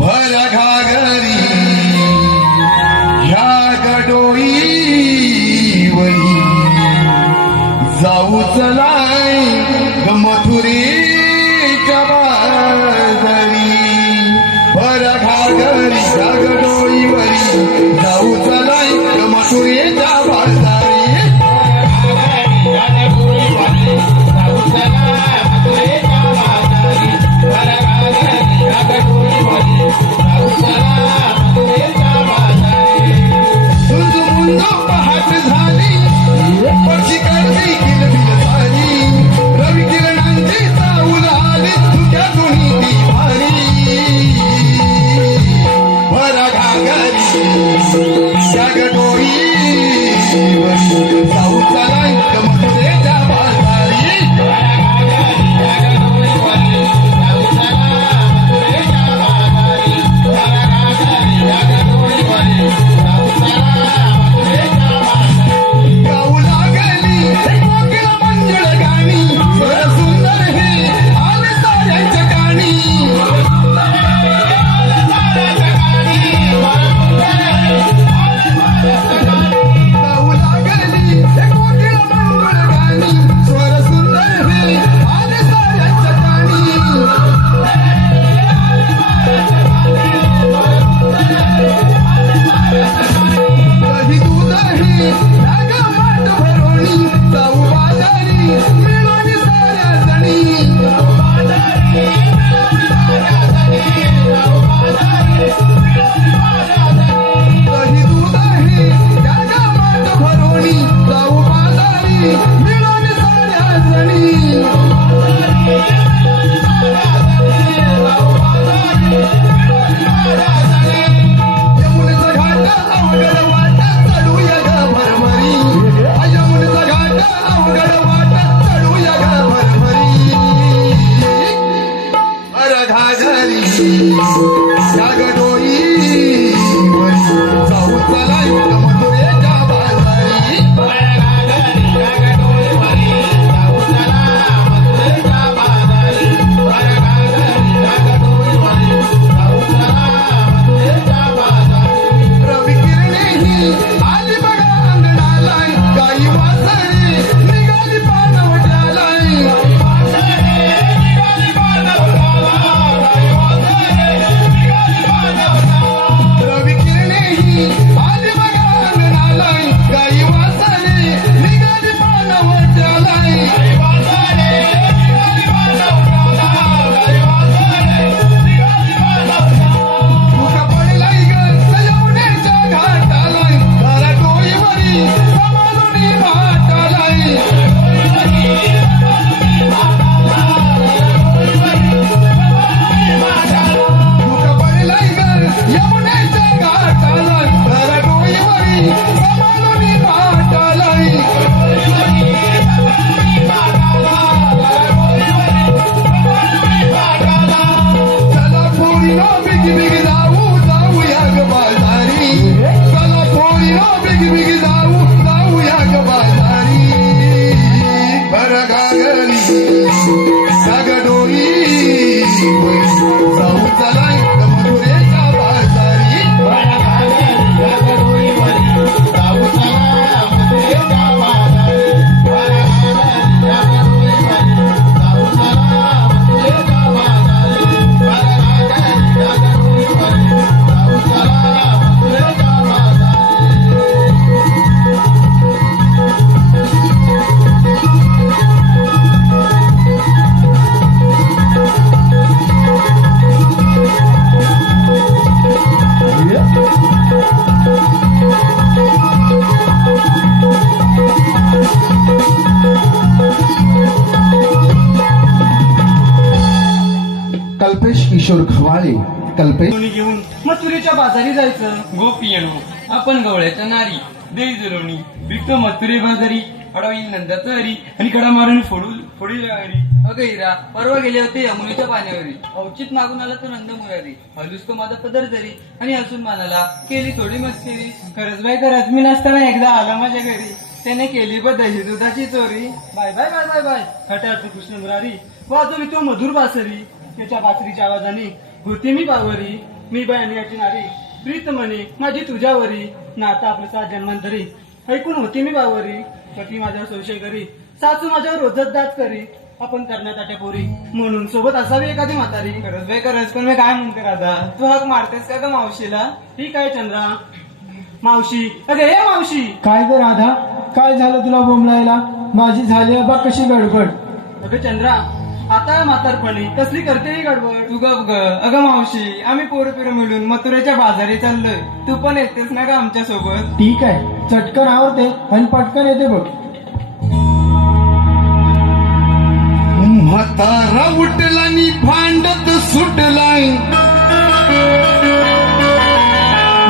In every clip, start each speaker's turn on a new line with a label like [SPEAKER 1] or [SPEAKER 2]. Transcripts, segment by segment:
[SPEAKER 1] भर घागरी ह्या गडोईवरी जाऊ चलाय घागरी किशोर खवाळे कल्पेश
[SPEAKER 2] घेऊन मथुरेच्या बाजारी जायचं. गोपी येणो. आपण गवळ्याच्या नारी. देई जुलवणी विकतो मथुरे बाजारी. अडवी नंदाचं हरी. आणि कडा मारून फोडू फोडी हरी.
[SPEAKER 3] अगं इरा परवा गेले होते यमुनेच्या पाण्यावरी. औचित मागून आला तो नंद मुरारी. हलूस तो माझा पदर जरी. आणि हसून मानाला केली थोडी मस्करी.
[SPEAKER 2] खरंच बाय खरंच मी नसताना एकदा आला माझ्या घरी. त्याने केली बघ दही दुधाची चोरी. Bye bye bye bye bye. हटा कृष्ण मुरारी. वाजवली तो मधुर बासरी. त्याच्या बासरीच्या आवाजाने होते मी बावरी
[SPEAKER 4] मी बयानी याची नारी प्रीत म्हणे माझी तुझ्यावरी नाता आपलं सात जन्मांतरी ऐकून होती मी बावरी पती माझ्यावर संशय करी. सासू माझ्यावर रोजच दात करी. आपण करण्यात आट्या पोरी. म्हणून सोबत असावी एखादी म्हातारी.
[SPEAKER 2] खरंच बाई खरंच पण मी काय म्हणते राधा तू हाक मारतेस का ग मावशीला?
[SPEAKER 4] ठीक आहे चंद्रा? मावशी अगे हे मावशी.
[SPEAKER 5] काय ग राधा? काय झालं तुला बोंबलायला? माझी झाली अबा कशी गडबड?
[SPEAKER 4] अगं चंद्रा आता म्हातारपणी कसली करते ही गडबड?
[SPEAKER 2] तू गप ग. अगं मावशी आम्ही पोरं पिरं मिळून मथुरेच्या बाजारी चाललोय. तू पण येतेस ना ग आमच्यासोबत?
[SPEAKER 5] ठीक आहे. चटकन आवडते आणि पटकन येते बघ.
[SPEAKER 1] म्हातारा उठला नि भांडत सुटलाय.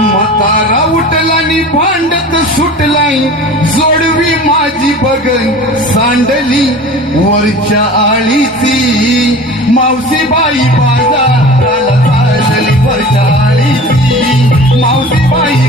[SPEAKER 1] म्हातारा उठला नि भांडत सुटलाय. मोरच्या आळीची मावशीबाई बाजाराला चालली वरच्या आळीची. मावशीबाई